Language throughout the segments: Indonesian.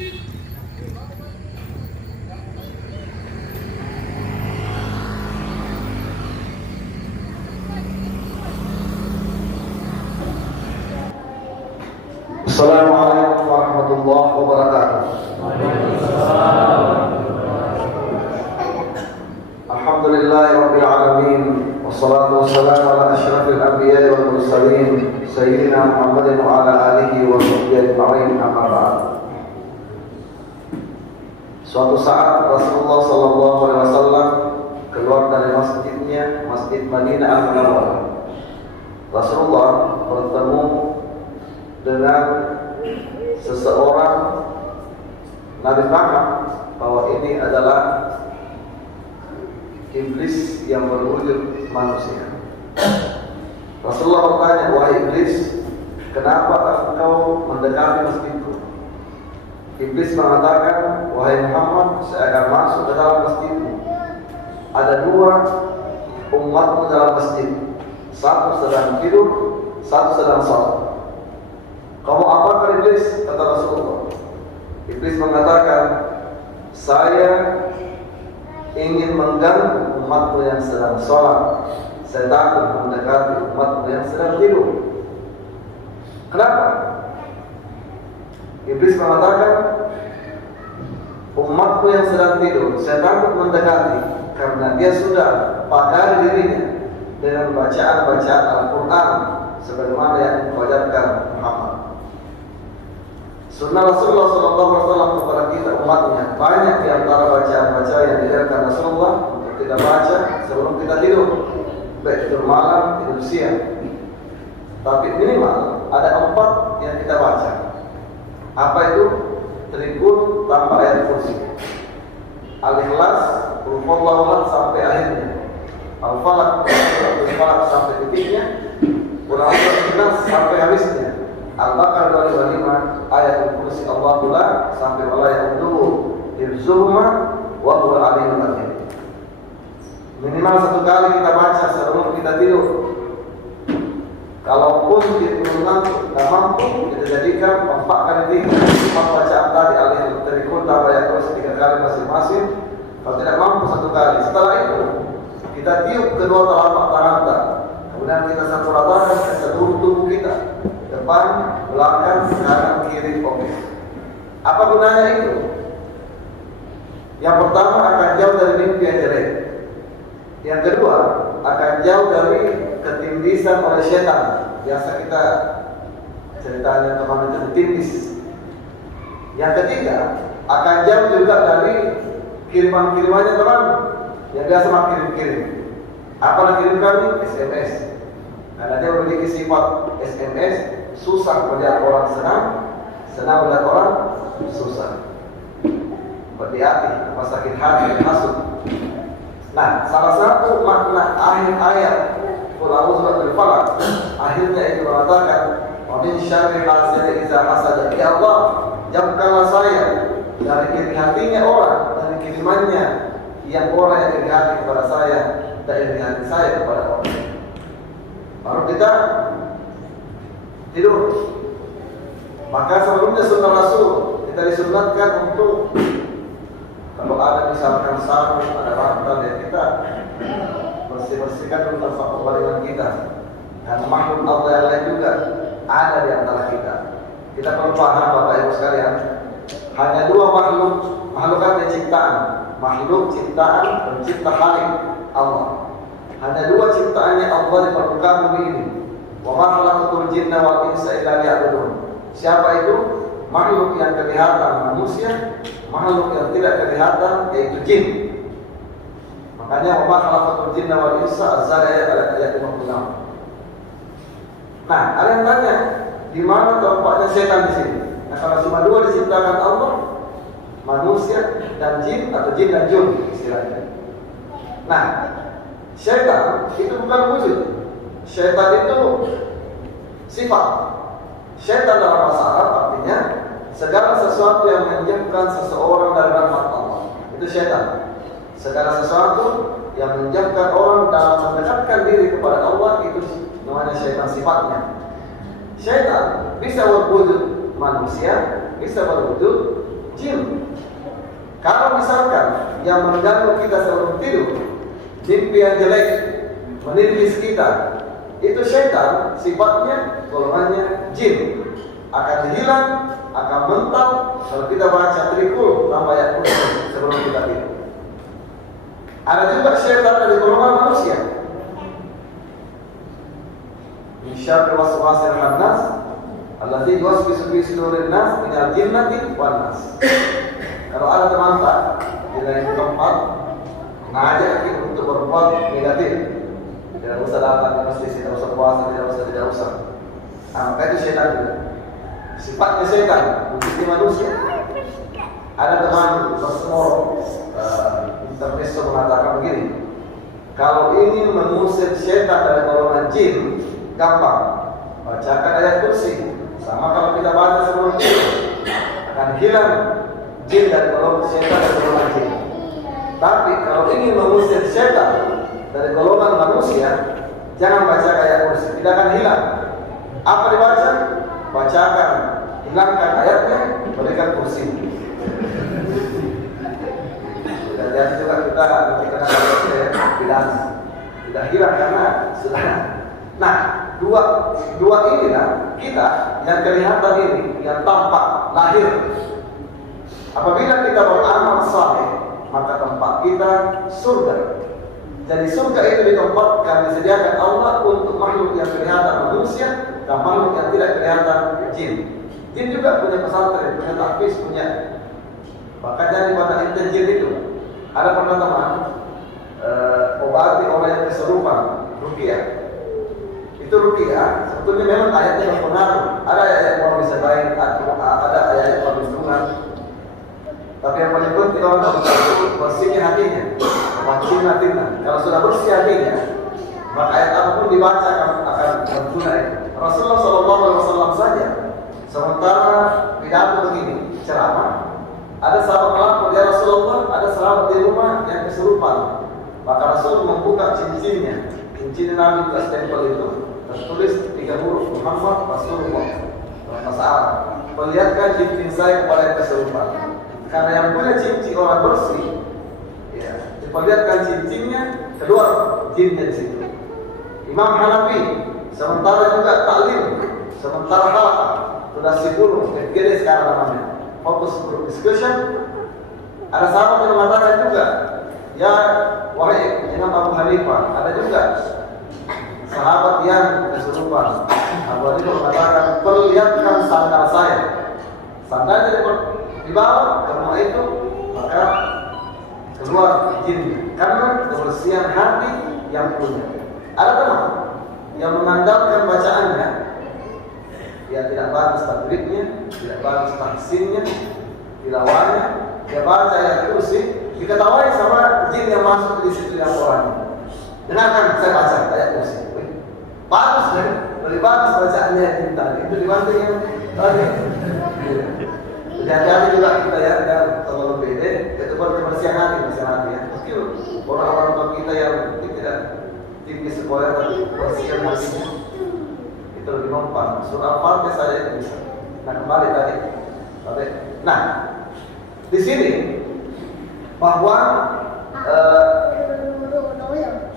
Assalamualaikum warahmatullahi wabarakatuh. Alhamdulillahi rabbil alamin, wassalatu wassalamu ala asyrafil anbiya'i wal mursalin sayyidina Muhammadin wa ala alihi wa sahbihi ajma'in, amma ba'd. Suatu saat Rasulullah sallallahu alaihi wasallam keluar dari masjidnya, Masjid Madinah Al-Munawwarah. Rasulullah bertemu dengan seseorang. Nabi paham bahwa ini adalah iblis yang berwujud manusia. Rasulullah bertanya, "Wahai iblis, kenapa engkau mendekati masjidku?" Iblis mengatakan, "Wahai Muhammad, saya akan masuk ke dalam masjidmu. Ada dua umatmu dalam masjid, satu sedang tidur, satu sedang sholat. Kamu apakan iblis?" Kata Rasulullah. Iblis mengatakan, "Saya ingin mengganggu umatmu yang sedang sholat. Saya takut mendekati umatmu yang sedang tidur." Kenapa? Iblis mengatakan, umatmu yang sedang tidur saya takut mendekati karena dia sudah pakai dirinya dengan bacaan-bacaan Al-Quran sebagaimana yang diajarkan Muhammad. Sunnah Rasulullah SAW kepada kita umatnya, banyak di antara bacaan-bacaan yang diajarkan Rasulullah untuk kita baca sebelum kita tidur, baik tidur malam, tidur siang. Tapi minimal ada 4 yang kita baca. Apa itu? Trikul tanpa ayat kursi, Al-Ikhlas, Qul huwallahu ahad sampai akhirnya, Al-Falaq, Al-Falaq sampai titiknya, Qul a'udzu birabbin sampai habisnya, Al-Baqarah 255, ayatul kursi Allahullah sampai wala ya'uduhu hifzuhuma wa huwal aliyyul azim. Minimal 1 kali kita baca sebelum kita tidur. Kalaupun kita mengantuk, tidak mampu, kita jadikan 4 kali 3, 4 bacaan tadi alih terikun tambah ayat kursi 3 kali masing-masing. Kalau tidak mampu 1 kali, setelah itu kita tiup kedua telapak tangan kita, kemudian kita satu ratakan ke seluruh tubuh kita, depan, belakang, kanan, kiri, oke. Apa gunanya itu? Yang pertama akan jauh dari mimpi yang jelek. Yang kedua akan jauh dari ketindisan oleh setan. Biasa kita ceritanya kemana itu tindis. Yang ketiga akan jauh juga dari kiriman-kirimannya teman yang biasa kirim-kirim. Apa kirim kami? SMS. Karena dia memiliki sifat SMS, susah melihat orang senang, senang melihat orang susah. Berhati-hati, sakit hati, hasud. Nah, salah satu makna akhir ayat Qul a'udzu birabbil falaq, akhirnya itu mengatakan, "Wa min syarri hasidin idza hasad." Ya Allah, jauhkanlah saya dari iri hatinya orang, dari kirimannya yang orang yang iri hati kepada saya dan iri hati saya kepada orang. Baru kita tidur. Maka sebelumnya sunnah Rasul kita disunnatkan untuk kalau ada misalkan sarung, ada bantal ya kita bersih-bersihkan untuk pembaringan kita. Dan makhluk Allah yang lain juga ada di antara kita. Kita perlu paham Bapak Ibu sekalian, hanya 2 makhluk ciptaan, makhluk ciptaan pencipta Khalik Allah. Hanya 2 ciptaannya Allah di permukaan bumi ini. Wa ma khalaqatul jinna wal insa illa liya'budun. Siapa itu? Makhluk yang kelihatan manusia, makhluk yang tidak kelihatan yaitu jin. Makanya wa ma khalaqatul jinna wal insa azza ayat 56. Nah, ada yang tanya, di mana tempatnya setan di sini? Nah, kalau cuma 2 diciptakan Allah, manusia dan jin atau jin dan jun istilahnya. Nah, setan itu bukan wujud. Setan itu sifat. Setan dalam bahasa Arab artinya segala sesuatu yang menjauhkan seseorang dari rahmat Allah. Itu setan. Segala sesuatu yang menjauhkan orang dalam mendekatkan diri kepada Allah, itu namanya setan sifatnya. Setan bisa berwujud manusia, bisa berwujud jin. Kalau misalkan yang mengganggu kita sebelum tidur, mimpi yang jelek menipis kita, itu syaitan, sifatnya golongannya jin, akan hilang, akan mental kalau kita baca trikul tambah ayat kursi sebelum kita tidur. Ada juga syaitan dari golongan manusia. Min syarri waswasil khannas alladzi yuwaswisu fi sudurin nas minal jinnati wan nas. Kalau ada teman tak di lain tempat mengajak kita untuk berbuat negatif, tidak usah datang ke masjid, tidak usah puasa, tidak usah. Maka itu syaitan juga. Sifatnya syaitan untuk manusia. Ada teman bersemur intermezzo mengatakan begini, kalau ingin mengusir syaitan dari golongan jin, gampang, bacakan ayat kursi. Sama kalau kita baca sebelum tidur, akan hilang jin dari golongan syaitan dari golongan jin. Tapi kalau ingin mengusir syaitan dari golongan manusia, jangan baca ayat kursi, tidak akan hilang. Apa dibaca? Bacakan, hilangkan ayatnya, berikan kursi. Dan juga kita ketika tidak hilang karena sudah. Nah, dua inilah kita yang kelihatan ini, yang tampak lahir. Apabila kita beramal saleh, maka tempat kita surga. Jadi surga itu ditempatkan, disediakan Allah untuk makhluk yang kelihatan manusia dan makhluk yang tidak kelihatan jin. Jin juga punya pesantren, punya tahfiz, punya. Makanya di mana jin itu ada pernah teman obati orang yang kesurupan, ruqyah. Itu ruqyah sebetulnya memang ayatnya berpengaruh. Ada ayat yang bisa baik, ada ayat yang berhubungan. Tapi yang paling penting orang harus bersihnya hatinya, bersih hatinya. Kalau sudah bersih hatinya, maka ayat apapun dibaca akan berguna. Rasulullah SAW saja, sementara pidato begini, ceramah, ada sahabat melapor, ya Rasulullah, ada sahabat di rumah yang kesurupan. Maka Rasul membuka cincinnya, cincin Nabi plus tempel itu tertulis 3 huruf Muhammad Rasulullah. Bahasa Arab. Perlihatkan cincin saya kepada yang kesurupan. Karena yang punya cincin orang bersih, ya, diperlihatkan cincinnya, keluar jinnya di situ. Imam Hanafi, sementara juga taklim, sementara halaqah, sudah 10, FGD sekarang namanya, focus group discussion. Ada sahabat yang mengatakan juga, ya wahai Imam Abu Hanifah, ada juga sahabat yang kesurupan. Abu Hanifah mengatakan, perlihatkan sandal saya. Sandalnya dibawa ke rumah itu, maka keluar jin karena kebersihan hati yang punya. Ada teman yang mengandalkan bacaannya, dia tidak bagus tajwidnya, tidak bagus tahsinnya, tilawahnya, dia baca ayat kursi, diketahui sama jin yang masuk di situ yang orangnya. Dengarkan saya baca ayat kursi, bagus kan? Lebih bagus bacaannya yang tadi itu dibanding yang tadi. Jadi juga kita ya, dan kalau beda, itu kebersihan hati ya. Mungkin orang-orang tua kita yang mungkin tidak tinggi sekolah tapi kebersihan hatinya itu lebih mempan. Surah Al-Fatihah saja itu bisa. Nah kembali tadi. Nah di sini bahwa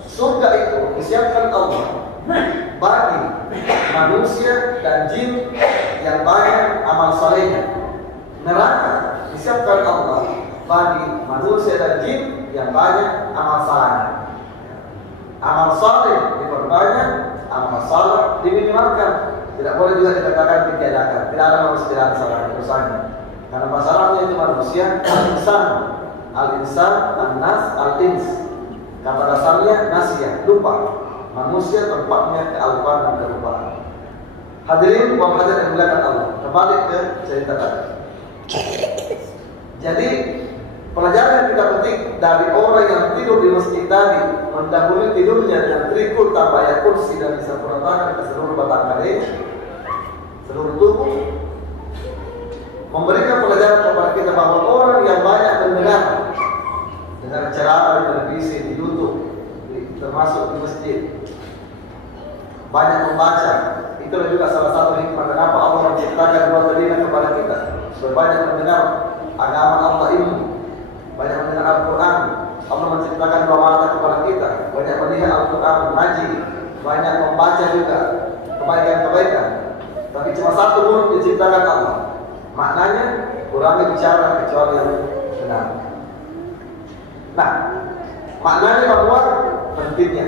surga itu disiapkan Allah bagi manusia dan jin yang banyak amal salehnya. Neraka disiapkan Allah bagi manusia dan jin yang banyak amal salehnya. Amal saleh diperbanyak, amal salah diminimalkan. Tidak boleh juga dikatakan ditiadakan. Tidak ada manusia tidak ada salahnya dosanya. Karena masalahnya itu manusia al-insan, an-nas, al-ins. Kata dasarnya nasiyah, lupa. Manusia tempatnya kealpaan dan kelupaan. Hadirin wal hadirat yang dimuliakan Allah. Kembali ke cerita tadi. Jadi pelajaran yang kita petik dari orang yang tidur di masjid tadi, mendahului tidurnya dengan trikul tambah ayat kursi dan disempurnakan ke seluruh batang badan, seluruh tubuh, memberikan pelajaran kepada kita bahwa orang yang banyak mendengar dengan ceramah di televisi, di YouTube, termasuk di masjid, banyak membaca, itulah juga salah satu hikmah kenapa Allah menciptakan dua telinga kepada kita, supaya banyak mendengar agama Allah ilmu, banyak mendengar Al-Quran. Allah menciptakan dua mata kepada kita, banyak melihat Al-Quran, mengaji, banyak membaca juga kebaikan-kebaikan. Tapi cuma satu mulut diciptakan Allah. Maknanya kurang bicara kecuali yang benar. Nah, maknanya bahwa pentingnya.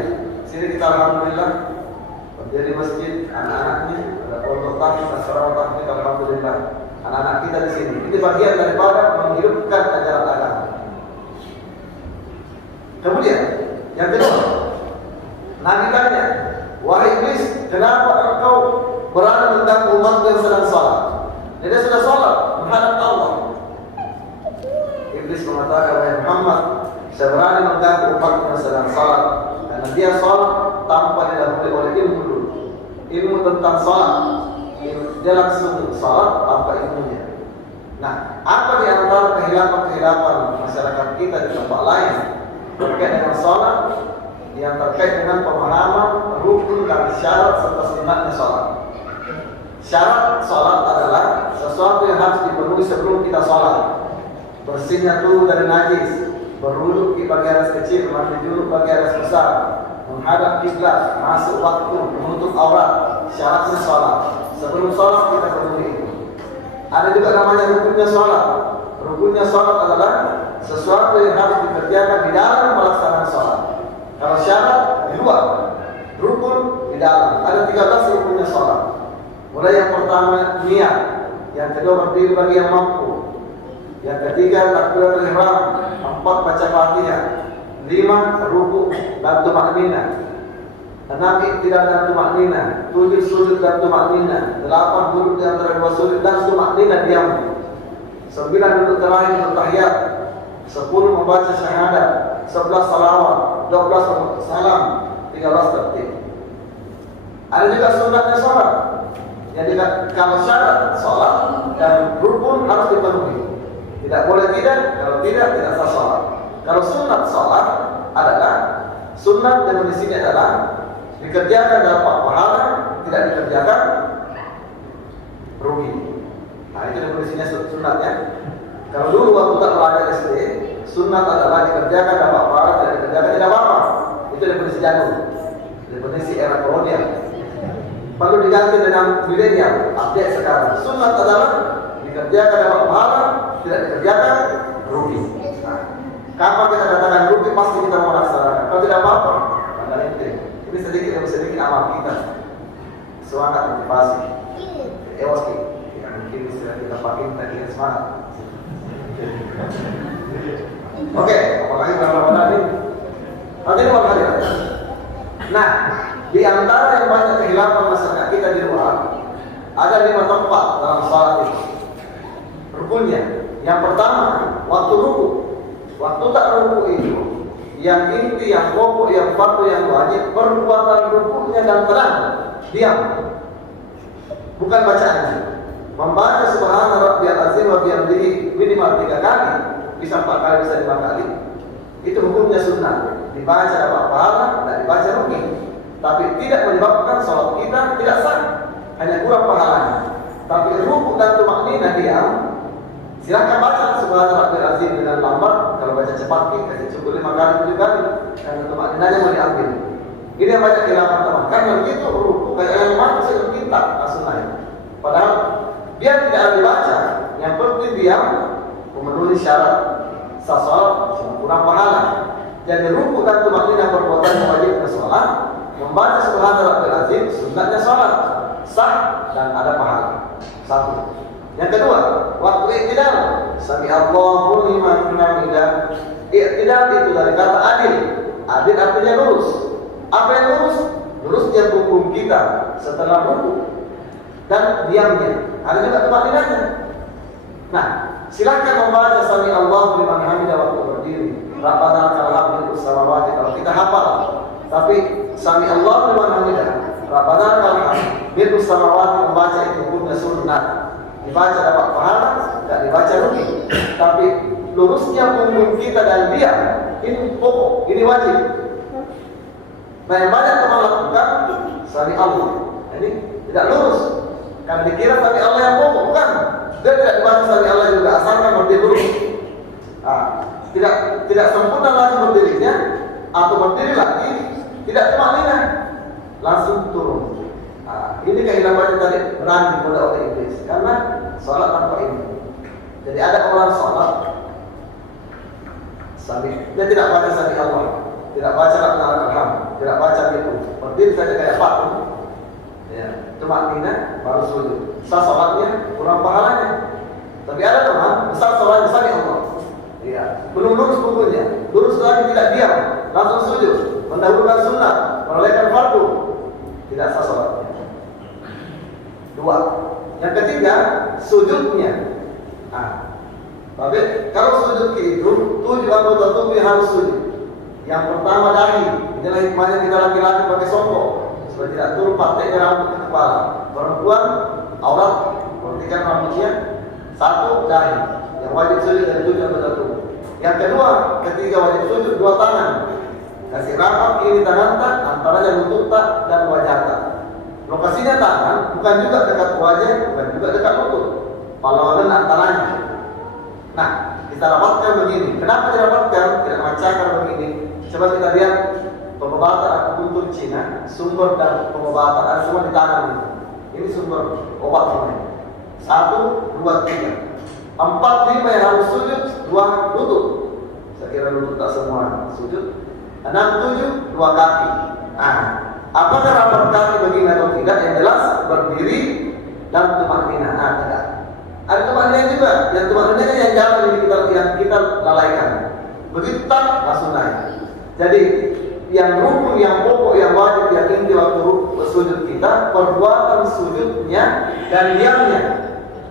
Sini kita alhamdulillah berdiri masjid, anak-anaknya ada pondok tahfiz, asrama tahfiz, alhamdulillah. Anak-anak kita di sini. Ini bagian daripada menghidupkan ajaran agama. Kemudian yang kedua, Nabi tanya, wahai iblis, kenapa engkau berani mengganggu umat yang sedang sholat? Dia sudah sholat menghadap Allah. Iblis mengatakan, wahai Muhammad, saya berani mengganggu umat yang sedang sholat karena dia sholat tanpa didahului oleh ilmu dulu, ilmu tentang sholat. Dia langsung sholat tanpa ilmunya. Nah, apa di antara kehilapan-kehilapan masyarakat kita di tempat lain terkait dengan sholat yang terkait dengan pemahaman rukun dan syarat serta sunnahnya sholat. Syarat sholat adalah sesuatu yang harus dipenuhi sebelum kita sholat. Bersihnya tubuh dari najis, berwudu bagi aras kecil, mandi junub bagi aras besar, menghadap kiblat, masuk waktu, menutup aurat, syaratnya sholat. Sebelum sholat kita penuhi itu. Ada juga namanya rukunnya sholat. Rukunnya sholat adalah sesuatu yang harus dikerjakan di dalam melaksanakan sholat. Kalau syarat di luar, rukun di dalam. Ada 13 rukunnya sholat. Mulai yang pertama niat, yang kedua berdiri bagi yang mampu, yang ketiga takbiratul ihram, 4 baca Fatihah, 5 ruku dan tumakninah, 6 iktidal dan tumakninah, 7 sujud dan tumakninah, 8 duduk di antara dua sujud dan tumakninah diam, 9 duduk terakhir bertahiyat, 10 membaca syahadat, 11 salawat, 12 salam, 13 tertib. Ada juga sunatnya sholat. Jadi kalau syarat sholat dan rukun harus dipenuhi. Tidak boleh tidak, kalau tidak sah sholat. Kalau sunat sholat adalah sunat definisinya adalah dikerjakan dapat pahala, tidak dikerjakan rugi. Nah itu definisinya sunatnya. Kalau dulu waktu tak belajar SD, sunat adalah dikerjakan dapat pahala, tidak dikerjakan tidak apa-apa. Itu definisi jadul, definisi era kolonial. Perlu diganti dengan milenial, update sekarang. Sunat adalah dikerjakan dapat pahala, tidak dikerjakan rugi. Nah, kapan kita katakan rugi pasti kita mau laksanakan. Kalau tidak apa-apa, anda nanti. Ini sedikit demi sedikit amal kita. Semangat motivasi. Ewoski, ya, mungkin istilah kita pakai kita ingin semangat. Oke, apalagi kalau tadi. Nanti mau hadir. Nah, di antara yang banyak kehilangan masyarakat kita di luar, ada 5 tempat dalam sholat itu. Rukunnya, yang pertama, waktu ruku. Waktu tak ruku itu, yang inti, yang pokok, yang fardu, yang wajib, perbuatan rukunya dan tenang, diam, bukan bacaannya. Membaca subhana rabbiyal azim wa bihamdihi minimal 3 kali, bisa 4 kali, bisa 5 kali. Itu hukumnya sunnah. Dibaca dapat pahala, tidak dibaca rugi. Tapi tidak menyebabkan sholat kita tidak sah, hanya kurang pahalanya. Tapi ruku dan tumakninah diam. Silakan baca subhana rabbiyal azim dengan lambat. Kalau baca cepat kasih cukup 5 kali 7 kali, dan tumakninahnya mau diambil. Ini yang banyak kehilangan teman. Karena begitu ruku kayak yang masuk kita sunnahnya. Padahal biar tidak dibaca, yang penting diam memenuhi syarat sah sholat, kurang pahala. Jadi ruku dan tumakninah perbuatan yang wajib ke sholat. Membaca subhana rabbiyal azim sunnahnya sholat sah dan ada pahala. 1. Yang kedua, waktu iktidal. Sami Allahu liman hamidah. Iktidal itu dari kata adil. Adil artinya lurus. Apa yang lurus? Lurusnya hukum kita setelah ruku dan diamnya. Ada juga tumakninahnya. Nah, silakan membaca sami Allahu liman hamidah waktu berdiri. Rabbana lakal hamdu samawati, kalau kita hafal. Tapi sami Allahu liman hamidah, Rabbana lakal hamdu samawati, membaca itu hukumnya sunnah. Dibaca dapat pahala, tidak dibaca rugi. Tapi lurusnya hukum kita dan dia ini pokok, ini wajib. Nah yang banyak teman lakukan sami Allah, ini tidak lurus. Karena dikira sami Allah yang pokok, bukan. Dia tidak dibaca sami Allah juga, asalkan berdiri lurus. tidak sempurna lagi berdirinya, atau berdiri lagi tidak tumanina, langsung turun. Ini kehidupan tadi berani digoda oleh iblis karena sholat tanpa ini. Jadi ada orang sholat sambil dia tidak baca sami Allah, tidak baca Alhamdulillah, tidak baca itu, berdiri saja kayak patung. Ya, tumanina baru sujud. Besar sholatnya, kurang pahalanya. Tapi ada teman besar sholatnya sami Allah. Ya, belum lurus bukunya, lurus lagi tidak diam, langsung sujud, mendahulukan sunnah, menolehkan fardu, tidak sah sholatnya. Dua. Yang ketiga, sujudnya. Tapi kalau sujud itu, 7 anggota tubuh harus sujud. Yang pertama dahi, inilah hikmahnya kita laki-laki pakai songkok supaya tidak turun patenya rambut ke kepala. Perempuan aurat, perhatikan rambutnya. 1 dahi, yang wajib sujud dari 7 anggota tubuh. Yang kedua, ketiga wajib sujud 2 tangan. Kasih rapat kiri tangan tak, antaranya lutut tak dan wajah tak. Lokasinya tangan, bukan juga dekat wajah, bukan juga dekat lutut. Palungan antaranya. Nah, kita rapatkan begini. Kenapa dirapatkan? Tidak macakar begini. Coba kita lihat pengobatan akupuntur Cina, sumber dan pengobatan ada semua di tangan ini. Ini sumber obat semuanya. 1, 2, 3, 4, 5 yang harus sujud, 2 lutut. Saya kira lutut tak semua sujud. 6, 7, 2 kaki. Apakah rapat kaki begini atau tidak? Yang jelas berdiri dan tumanina. Tidak. Ada tumanina juga. Yang tumanina yang jalan yang kita lalaikan. Begitu tak langsung naik. Jadi yang rukun, yang pokok, yang wajib, yang inti waktu sujud kita, perbuatan sujudnya dan diamnya.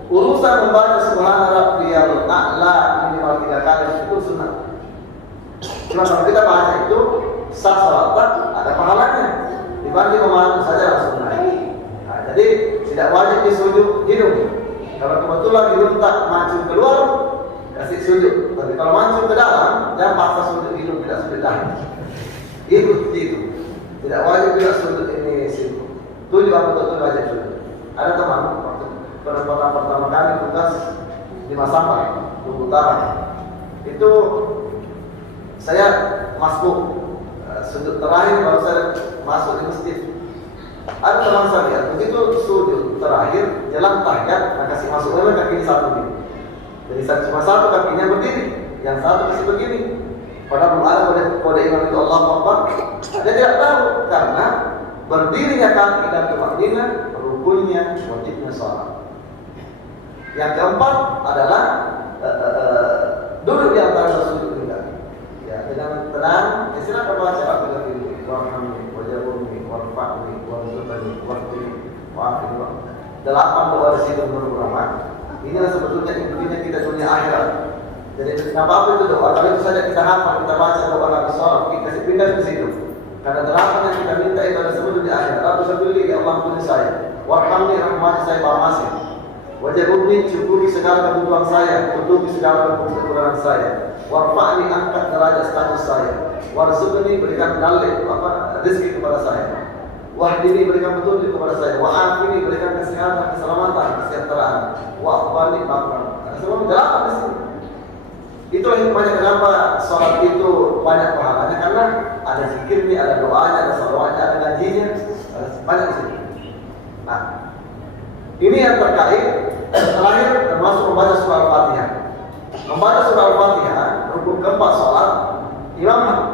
Urusan membaca subhana rabbiyal a'la minimal 3 kali itu sunnah. Cuma kalau kita baca itu sah salat ada pahalanya. Dibanding memahami saja langsung naik. Jadi tidak wajib disujud hidung. Kalau kebetulan hidung tak maju keluar, kasih sujud. Tapi kalau maju ke dalam, jangan paksa sujud hidung, tidak sujud dalam. Ikut itu. Tidak wajib tidak sujud ini situ. 7 betul wajib sujud. Ada teman waktu penempatan pertama kali tugas di Masamba, Lubu Utara. Itu saya masuk sujud terakhir baru saya masuk di masjid. Ada teman saya lihat begitu sujud terakhir jalan tahiyat, kasih masuk memang kaki satu ini. Jadi cuma satu kakinya berdiri, yang satu masih begini. Padahal belum ada kode imam itu Allahu Akbar. Dia tidak tahu karena berdirinya kaki dan tumanina rukunnya wajibnya sholat. Yang keempat adalah duduk di antara sujud ini. Ya, dengan tenang, silakan baca Al-Qur'an ini. Warhamni, wajabuni, warfa'ni, warzuqni, waqtini, wa'afini. 8 doa di situ menurut ulama. Inilah sebetulnya intinya kita dunia akhirat. Jadi apa itu doa? Kalau itu saja kita hafal, kita baca doa Nabi Sallallahu kita kasih pindah ke situ. Karena 8 yang kita minta itu ada sebetulnya di akhirat. Rabbi sabili ya Allah ampuni saya. Warhamni rahmati saya ba'amasih. Wajabuni cukupi segala kebutuhan saya, tutupi segala kekurangan saya. Warfa'ni angkat derajat status saya. Warzuqni berikan dalil rezeki kepada saya. Wahdini berikan petunjuk kepada saya. Wa'afini berikan kesehatan, keselamatan, kesejahteraan. Wa'afani maafkan. Semua menjelaskan di sini. Itulah hikmahnya kenapa sholat itu banyak pahalanya, karena ada zikirnya, ada doanya, ada salawatnya, ada gajinya, ada banyak di sini. Nah, ini yang terkait terakhir termasuk membaca surah Al-Fatihah. Membaca surah Al-Fatihah rukun keempat sholat.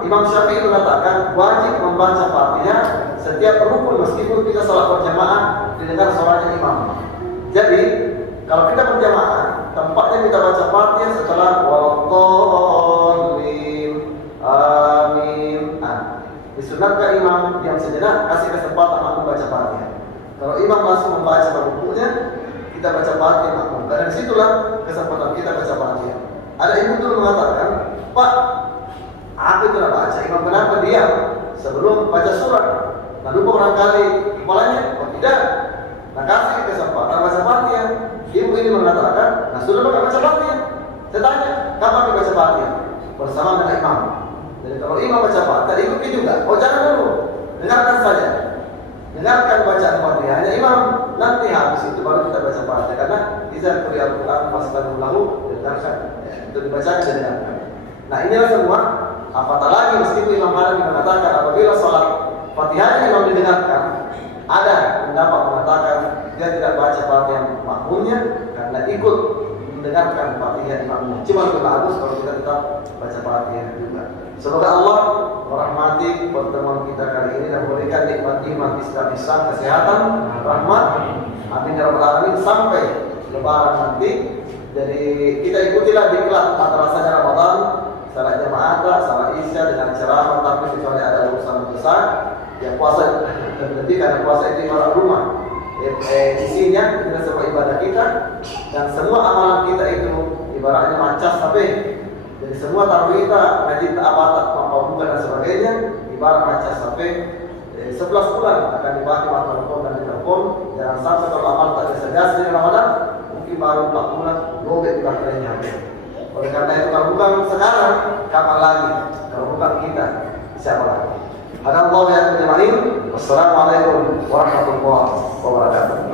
Imam Syafi'i mengatakan wajib membaca Fatihah setiap rukun meskipun kita sholat berjamaah didengar sholatnya imam. Jadi kalau kita berjamaah, tempatnya kita baca Fatihah setelah waladhdallin, amin. Disunatkan imam diam sejenak, kasih kesempatan makmum baca Fatihah. Kalau imam langsung membaca rukunya, kita baca Fatihah makmum. Dan disitulah kesempatan kita baca Fatihah. Ada ibu dulu mengatakan, Pak, aku itu tidak baca. Imam kenapa diam sebelum baca surah? Nah, lupa barangkali kepalanya. Oh tidak. Nah, kasih kesempatan baca Fatihah. Ibu ini mengatakan, nah sudah baca Fatihah. Saya tanya, kapan dibaca Fatihah? Bersama dengan imam. Jadi kalau imam baca Fatihah, ikuti juga. Oh jangan dulu, dengarkan saja. Dengarkan bacaan Fatihah. Hanya imam nanti habis itu baru kita baca Fatihah. Karena izan quri'al Qur'an fastami'u lahu, dengarkan. Itu dibacakan dan dengarkan. Nah inilah semua. Apatah lagi meskipun Imam Hanafi mengatakan apabila sholat Fatihahnya imam didengarkan, ada pendapat mengatakan dia tidak baca Fatihah makmumnya karena ikut mendengarkan Fatihah imamnya. Cuma lebih bagus kalau kita tetap baca Fatihah juga. Semoga Allah merahmati pertemuan kita kali ini dan memberikan nikmat iman, Islam, kesehatan, rahmat. Amin ya rabbal alamin sampai Lebaran nanti. Jadi kita ikutilah diklat madrasahnya Ramadan, salat jamaah, salat isya dengan ceramah, tapi kecuali ada urusan besar. Yang puasa berarti karena puasa itu ibadah rumah. Isinya kita semua ibadah kita dan semua amalan kita itu ibaratnya macas sampai. Jadi semua taruh kita ngaji ta'abatat, bukan dan sebagainya ibarat macas sampai 11 bulan akan dibagi telepon dan telepon. Jangan sampai kalau amal tak segas di Ramadan mungkin baru 4 bulan robek di baterainya. Oleh karena itu kalau bukan sekarang kapan lagi? Kalau bukan kita siapa lagi? Hadallahu ya ajma'in. Wassalamualaikum warahmatullahi wabarakatuh.